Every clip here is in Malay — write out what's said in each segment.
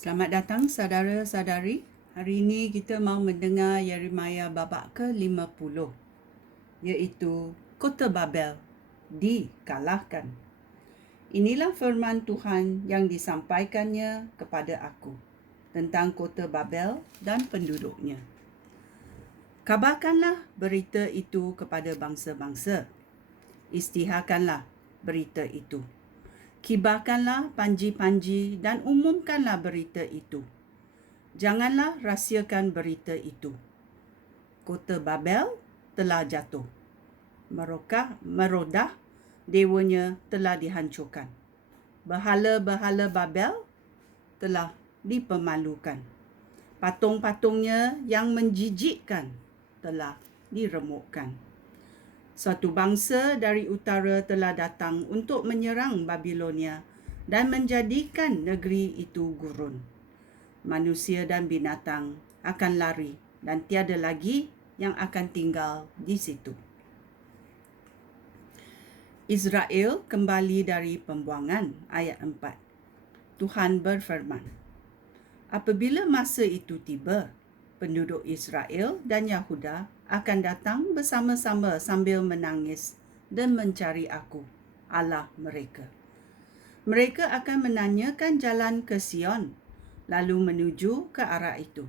Selamat datang saudara-saudari. Hari ini kita mau mendengar Yeremia babak ke-50, iaitu Kota Babel dikalahkan. Inilah firman Tuhan yang disampaikannya kepada aku tentang Kota Babel dan penduduknya. Kabarkanlah berita itu kepada bangsa-bangsa. Isytiharkanlah berita itu. Kibarkanlah panji-panji dan umumkanlah berita itu. Janganlah rahsiakan berita itu. Kota Babel telah jatuh. Merodah, dewanya telah dihancurkan. Berhala-berhala Babel telah dipermalukan. Patung-patungnya yang menjijikkan telah diremukkan. Suatu bangsa dari utara telah datang untuk menyerang Babilonia dan menjadikan negeri itu gurun. Manusia dan binatang akan lari dan tiada lagi yang akan tinggal di situ. Israel kembali dari pembuangan, ayat 4. Tuhan berfirman, apabila masa itu tiba, penduduk Israel dan Yahuda akan datang bersama-sama sambil menangis dan mencari aku, Allah mereka. Mereka akan menanyakan jalan ke Sion, lalu menuju ke arah itu.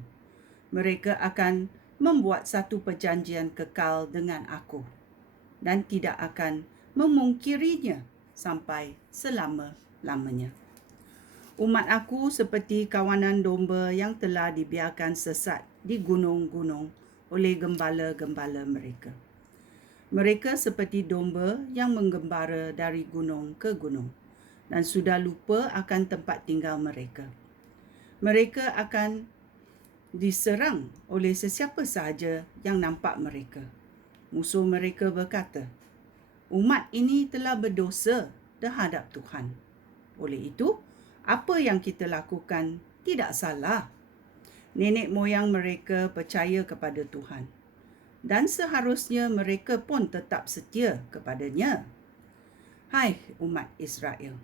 Mereka akan membuat satu perjanjian kekal dengan aku dan tidak akan memungkirinya sampai selama-lamanya. Umat aku seperti kawanan domba yang telah dibiarkan sesat di gunung-gunung oleh gembala-gembala mereka. Mereka seperti domba yang menggembara dari gunung ke gunung dan sudah lupa akan tempat tinggal mereka. Mereka akan diserang oleh sesiapa sahaja yang nampak mereka. Musuh mereka berkata, umat ini telah berdosa terhadap Tuhan. Oleh itu, apa yang kita lakukan tidak salah. Nenek moyang mereka percaya kepada Tuhan, dan seharusnya mereka pun tetap setia kepadanya. Hai umat Israel,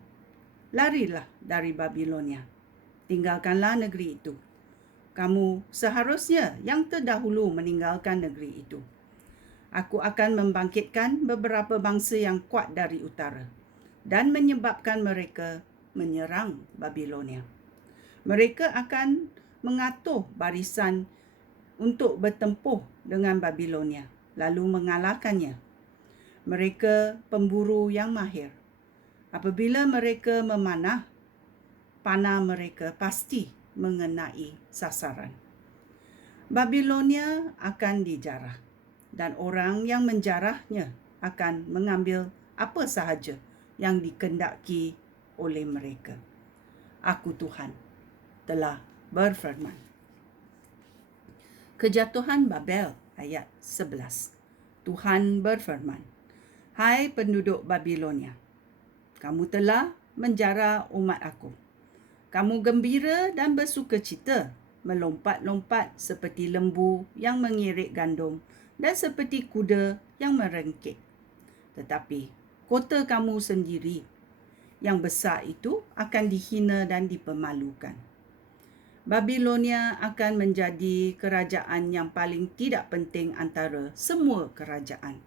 larilah dari Babilonia, tinggalkanlah negeri itu. Kamu seharusnya yang terdahulu meninggalkan negeri itu. Aku akan membangkitkan beberapa bangsa yang kuat dari utara dan menyebabkan mereka menyerang Babilonia. Mereka akan mengatur barisan untuk bertempuh dengan Babilonia, lalu mengalahkannya. Mereka pemburu yang mahir. Apabila mereka memanah, panah mereka pasti mengenai sasaran. Babilonia akan dijarah, dan orang yang menjarahnya akan mengambil apa sahaja yang dikehendaki oleh mereka. Aku Tuhan telah berfirman. Kejatuhan Babel, ayat 11. Tuhan berfirman, hai penduduk Babilonia, kamu telah menjara umat aku. Kamu gembira dan bersukacita, melompat-lompat seperti lembu yang mengirik gandum dan seperti kuda yang merengkik. Tetapi kota kamu sendiri yang besar itu akan dihina dan dipermalukan. Babilonia akan menjadi kerajaan yang paling tidak penting antara semua kerajaan.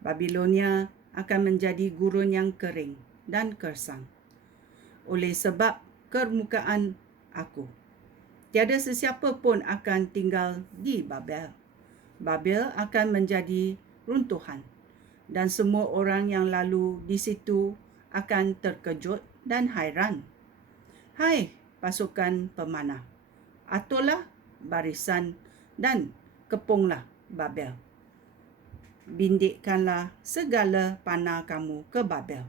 Babilonia akan menjadi gurun yang kering dan gersang. Oleh sebab kemukaan aku, tiada sesiapa pun akan tinggal di Babel. Babel akan menjadi runtuhan, dan semua orang yang lalu di situ akan terkejut dan hairan. Hai pasukan pemanah, aturlah barisan dan kepunglah Babel. Bindikkanlah segala panah kamu ke Babel,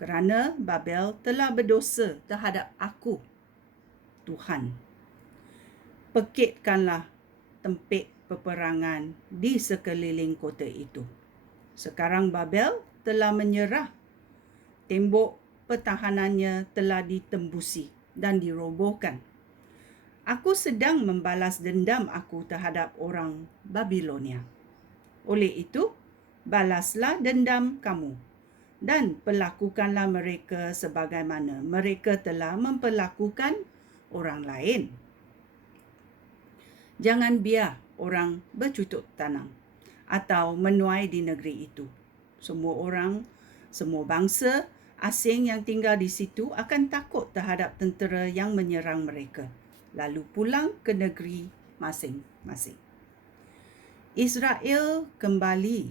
kerana Babel telah berdosa terhadap aku, Tuhan. Pekitkanlah tempik peperangan di sekeliling kota itu. Sekarang Babel telah menyerah. Tembok pertahanannya telah ditembusi dan dirobohkan. Aku sedang membalas dendam aku terhadap orang Babilonia. Oleh itu, balaslah dendam kamu dan perlakukanlah mereka sebagaimana mereka telah memperlakukan orang lain. Jangan biar orang bercutut tanam atau menuai di negeri itu. Semua orang, semua bangsa asing yang tinggal di situ akan takut terhadap tentera yang menyerang mereka, lalu pulang ke negeri masing-masing. Israel kembali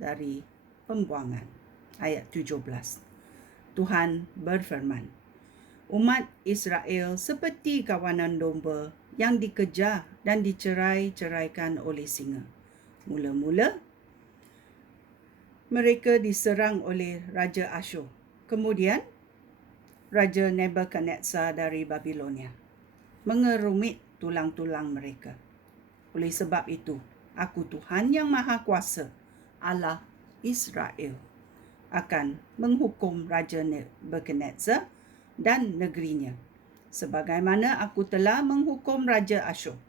dari pembuangan. Ayat 17. Tuhan berfirman, umat Israel seperti kawanan domba yang dikejar dan dicerai-ceraikan oleh singa. Mula-mula, mereka diserang oleh Raja Asyur. Kemudian, Raja Nebukadnezar dari Babilonia mengerumit tulang-tulang mereka. Oleh sebab itu, aku Tuhan yang Maha Kuasa, Allah Israel, akan menghukum Raja Nebukadnezar dan negerinya, sebagaimana aku telah menghukum Raja Asyur.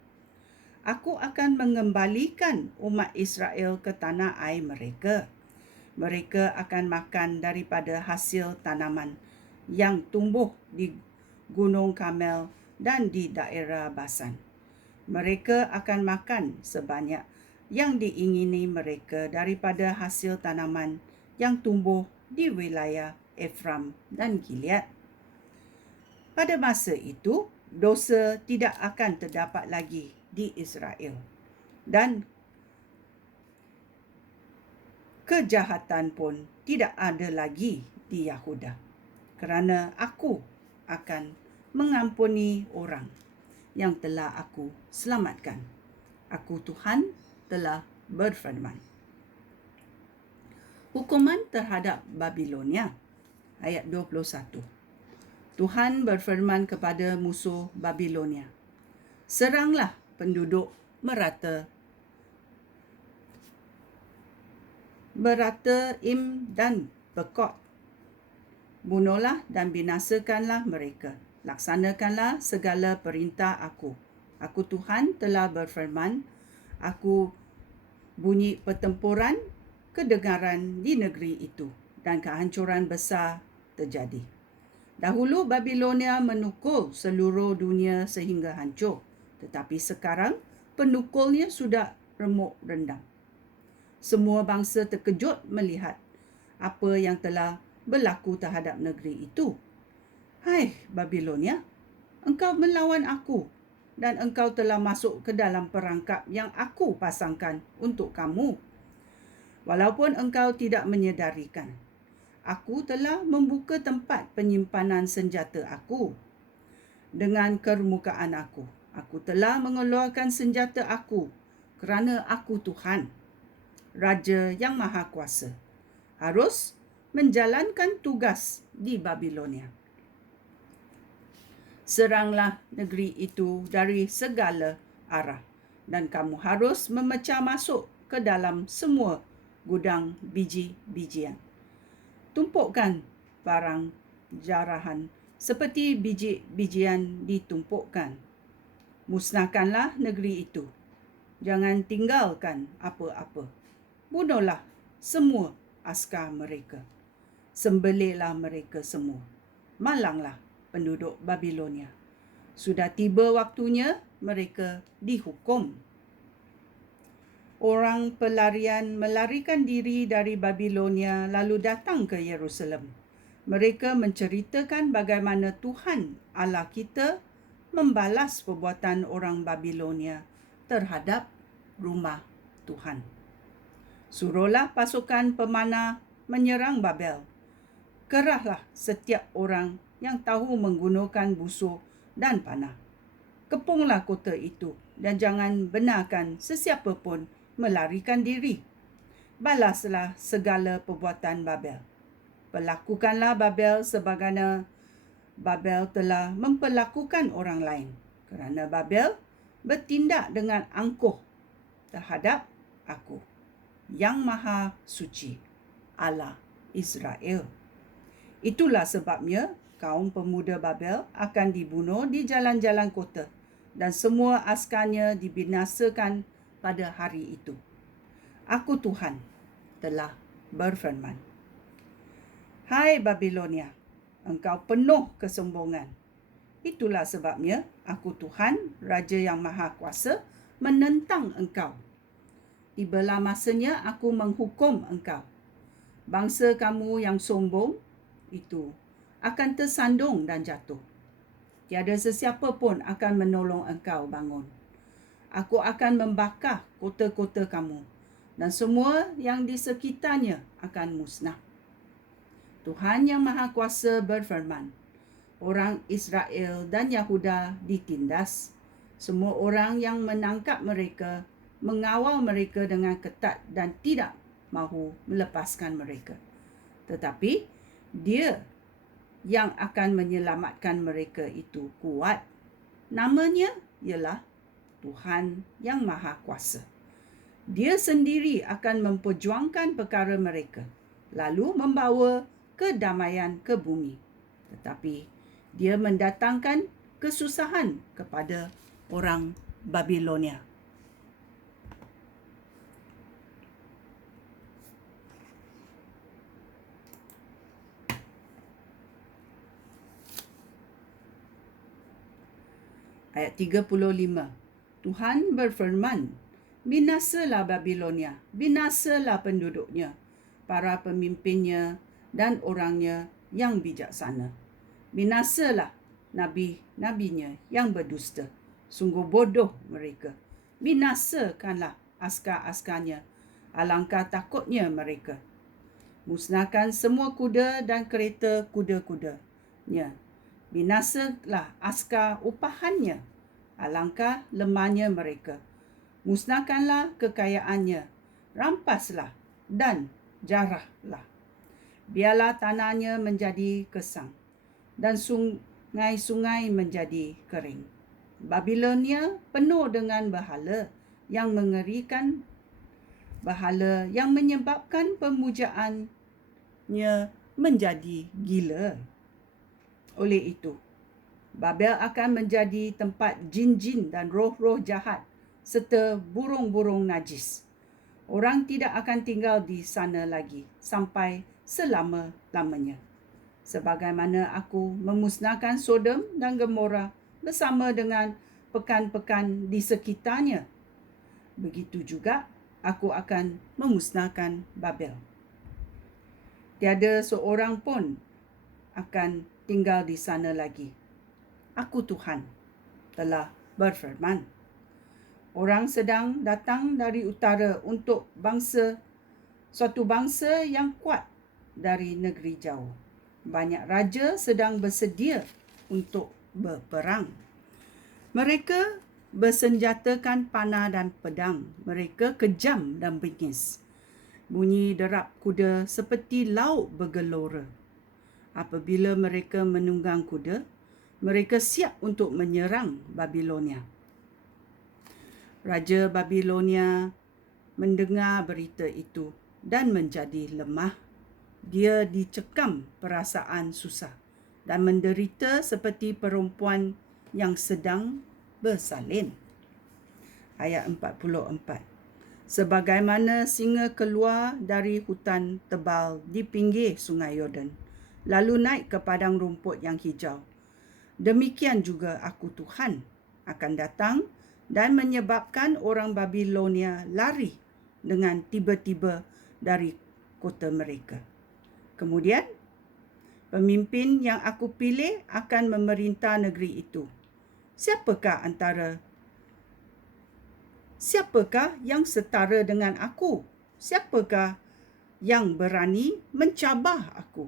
Aku akan mengembalikan umat Israel ke tanah air mereka. Mereka akan makan daripada hasil tanaman yang tumbuh di Gunung Karmel dan di daerah Basan. Mereka akan makan sebanyak yang diingini mereka daripada hasil tanaman yang tumbuh di wilayah Efraim dan Gilead. Pada masa itu, dosa tidak akan terdapat lagi di Israel dan kejahatan pun tidak ada lagi di Yahuda, kerana aku akan mengampuni orang yang telah aku selamatkan. Aku Tuhan telah berfirman. Hukuman terhadap Babilonia. Ayat 21. Tuhan berfirman kepada musuh Babilonia, seranglah penduduk merata Im dan Pekod. Bunuhlah dan binasakanlah mereka. Laksanakanlah segala perintah aku. Aku Tuhan telah berfirman. Aku bunyi pertempuran kedengaran di negeri itu dan kehancuran besar terjadi. Dahulu Babilonia menukul seluruh dunia sehingga hancur, tetapi sekarang penukulnya sudah remuk rendam. Semua bangsa terkejut melihat apa yang telah berlaku terhadap negeri itu. Hai Babilonia, engkau melawan aku dan engkau telah masuk ke dalam perangkap yang aku pasangkan untuk kamu. Walaupun engkau tidak menyedarikan, aku telah membuka tempat penyimpanan senjata aku. Dengan kemukaan aku telah mengeluarkan senjata aku kerana aku Tuhan, Raja yang Maha Kuasa, harus menjalankan tugas di Babilonia. Seranglah negeri itu dari segala arah dan kamu harus memecah masuk ke dalam semua gudang biji-bijian. Tumpukkan barang jarahan seperti biji-bijian ditumpukkan. Musnahkanlah negeri itu. Jangan tinggalkan apa-apa. Bunuhlah semua askar mereka. Sembelihlah mereka semua. Malanglah penduduk Babilonia. Sudah tiba waktunya mereka dihukum. Orang pelarian melarikan diri dari Babilonia lalu datang ke Yerusalem. Mereka menceritakan bagaimana Tuhan Allah kita membalas perbuatan orang Babilonia terhadap rumah Tuhan. Suruhlah pasukan pemanah menyerang Babel. Kerahlah setiap orang yang tahu menggunakan busur dan panah. Kepunglah kota itu dan jangan benarkan sesiapa pun melarikan diri. Balaslah segala perbuatan Babel. Perlakukanlah Babel sebagaimana Babel telah memperlakukan orang lain, kerana Babel bertindak dengan angkuh terhadap aku, yang Maha Suci, Allah Israel. Itulah sebabnya kaum pemuda Babel akan dibunuh di jalan-jalan kota dan semua askarnya dibinasakan pada hari itu. Aku Tuhan telah berfirman. Hai Babilonia, engkau penuh kesombongan. Itulah sebabnya aku Tuhan, Raja yang Maha Kuasa, menentang engkau. Tibalah masanya aku menghukum engkau. Bangsa kamu yang sombong itu akan tersandung dan jatuh. Tiada sesiapa pun akan menolong engkau bangun. Aku akan membakar kota-kota kamu dan semua yang di sekitarnya akan musnah. Tuhan yang Maha Kuasa berfirman, orang Israel dan Yahuda ditindas. Semua orang yang menangkap mereka, mengawal mereka dengan ketat dan tidak mahu melepaskan mereka. Tetapi Dia yang akan menyelamatkan mereka itu kuat. Namanya ialah Tuhan yang Maha Kuasa. Dia sendiri akan memperjuangkan perkara mereka, lalu membawa kedamaian ke bumi. Tetapi Dia mendatangkan kesusahan kepada orang Babilonia. Ayat 35. Tuhan berfirman, binasalah Babilonia, binasalah penduduknya, para pemimpinnya dan orangnya yang bijaksana. Binasalah nabi-nabinya yang berdusta. Sungguh bodoh mereka. Binasakanlah askar-askarnya. Alangkah takutnya mereka. Musnahkan semua kuda dan kereta kuda-kudanya. Binasalah askar upahannya. Alangkah lemahnya mereka. Musnahkanlah kekayaannya. Rampaslah dan jarahlah. Biarlah tanahnya menjadi kesang dan sungai-sungai menjadi kering. Babilonia penuh dengan bahala yang mengerikan, bahala yang menyebabkan pemujaannya menjadi gila. Oleh itu, Babel akan menjadi tempat jin-jin dan roh-roh jahat serta burung-burung najis. Orang tidak akan tinggal di sana lagi sampai selama-lamanya. Sebagaimana aku memusnahkan Sodom dan Gomora bersama dengan pekan-pekan di sekitarnya, begitu juga aku akan memusnahkan Babel. Tiada seorang pun akan tinggal di sana lagi. Aku Tuhan telah berfirman. Orang sedang datang dari utara untuk suatu bangsa yang kuat dari negeri jauh. Banyak raja sedang bersedia untuk berperang. Mereka bersenjatakan panah dan pedang. Mereka kejam dan bengis. Bunyi derap kuda seperti laut bergelora. Apabila mereka menunggang kuda, mereka siap untuk menyerang Babilonia. Raja Babilonia mendengar berita itu dan menjadi lemah. Dia dicekam perasaan susah dan menderita seperti perempuan yang sedang bersalin. Ayat 44. Sebagaimana singa keluar dari hutan tebal di pinggir sungai Yordan, lalu naik ke padang rumput yang hijau, demikian juga aku Tuhan akan datang dan menyebabkan orang Babilonia lari dengan tiba-tiba dari kota mereka. Kemudian, pemimpin yang aku pilih akan memerintah negeri itu. Siapakah yang setara dengan aku? Siapakah yang berani mencabar aku?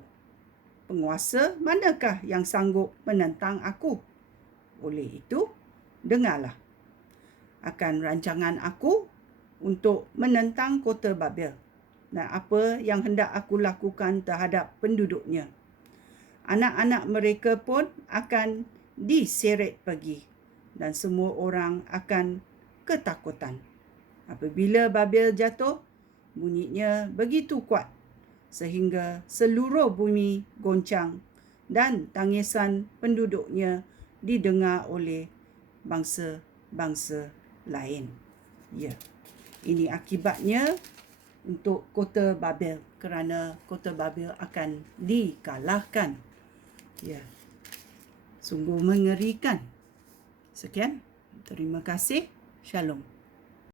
Penguasa manakah yang sanggup menentang aku? Oleh itu, dengarlah akan rancangan aku untuk menentang kota Babel dan apa yang hendak aku lakukan terhadap penduduknya. Anak-anak mereka pun akan diseret pergi dan semua orang akan ketakutan. Apabila Babel jatuh, bunyinya begitu kuat sehingga seluruh bumi goncang dan tangisan penduduknya didengar oleh bangsa-bangsa lain. Ya, ini akibatnya untuk kota Babel, kerana kota Babel akan dikalahkan. Ya. Sungguh mengerikan. Sekian. Terima kasih. Shalom.